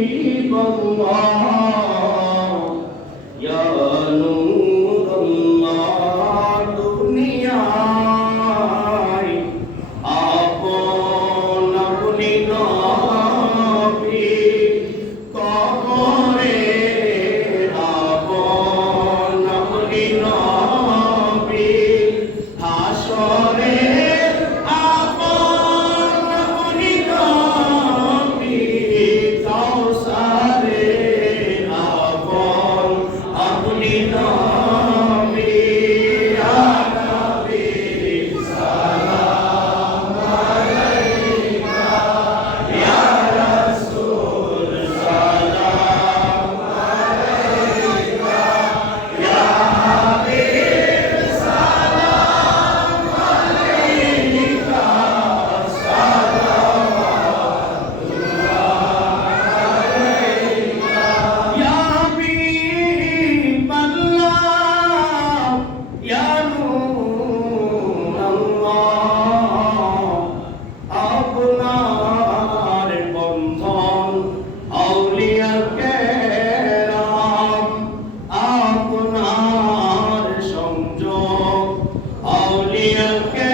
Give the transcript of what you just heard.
حسبي الله يا نور you.